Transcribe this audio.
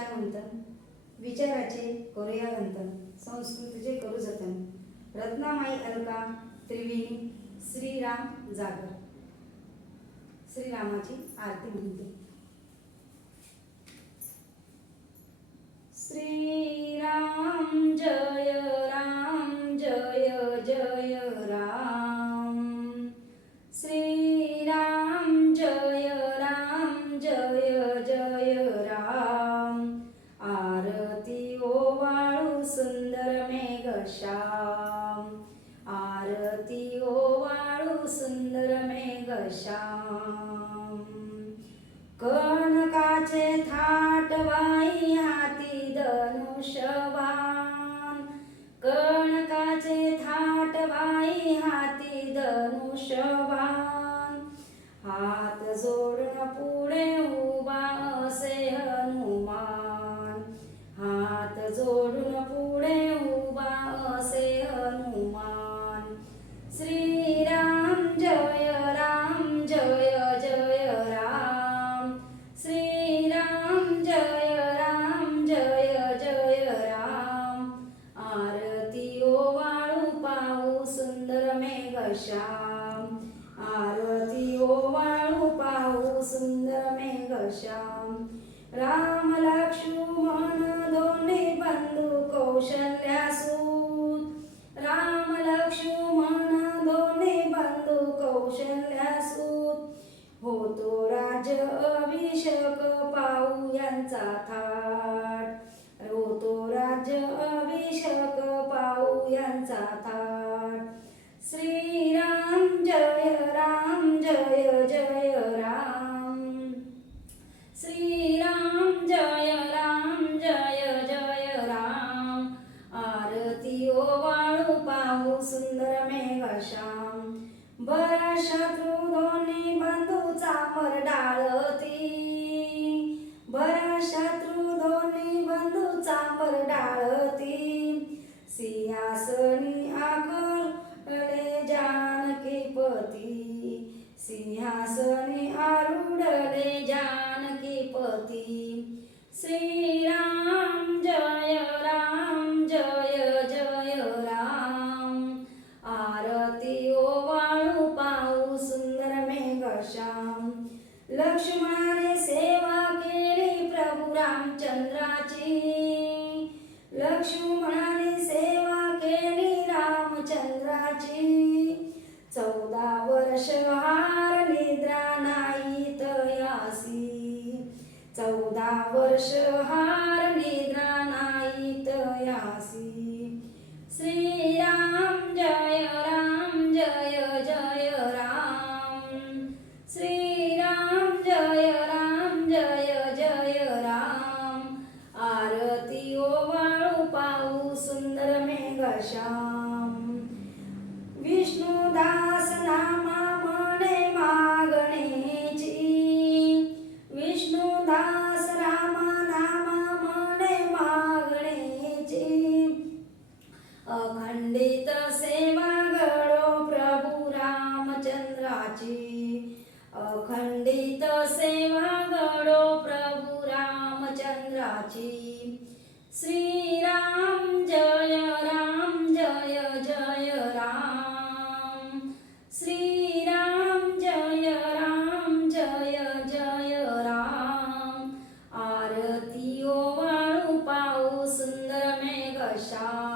विचार मंथन, विचाराचे करूया गंतन, संस्कृतीचे करू जतन. रत्नामाई अलका त्रिवेणी श्रीराम जागर. श्रीरामाची आरती म्हणते. श्रीराम जय राम जय जय राम. श्रीराम जय राम जय जय राम. आरती ओवाळू सुंदर मेघश्याम. आरती ओवाळू सुंदर मेघश्याम. कनकाचे थाट वाई हाती धनुष्यबाण. कनकाचे थाट वाई हाती धनुष्यबाण. हात जोडून पुढे उभा असे हनुमान. हात जोडून पुढे उभा असे हनुमान. श्रीराम जय राम जय जय राम. श्रीराम जय राम जय जय राम. आरती ओवाळू पाहू सुंदर मेघश्याम. आरती ओवाळू पाहू सुंदर मेघश्याम. राम लक्ष्मण दोन्ही बंधू कौशल्यासूत. राम लक्ष्मण दोन्ही बंधू कौशल्यासूत. होतो राज्य अभिषेक पाहू यांचा थाट. होतो राज्य अभिषेक पाहू यांचा थाट. श्रीराम जय राम जय जय राम. श्रीराम जय राम जय जय राम. आरती ओवाळू पाहू सुंदर मेघश्याम. बरा शत्रू दोन्ही बंधू चामर डाळती. बरा शत्रू दोन्ही बंधू चामर डाळती. सिंहासनी आखडले जानकीपती. सिंहासनी आरूढले जानकीपती. श्रीराम जय राम जय जय राम. आरती ओवाळू पाहू सुंदर मेघश्याम. लक्ष्मणाने सेवा केली प्रभू रामचंद्राची. लक्ष्मणाने सेवा केली रामचंद्राची. 14 वर्ष हार निद्रा नाही तयासी. 14 वर्ष हार निद्रा नाही तयासी. श्रीराम जय राम जय जय राम. श्रीराम जय राम जय जय राम. आरती ओवाळू पाहू सुंदर मेघश्याम. विष्णुदास नामा म्हणे मागणेची. विष्णुदास रामा नामा म्हणे मागणेची. अखंडित सेवा घडो प्रभू रामचंद्राची. अखंडित सेवा घडो प्रभू रामचंद्राची. श्रीराम जय राम जय जय राम. श्रीराम जय राम जय जय राम. आरती ओवाळू पाहू सुंदर मेघश्याम.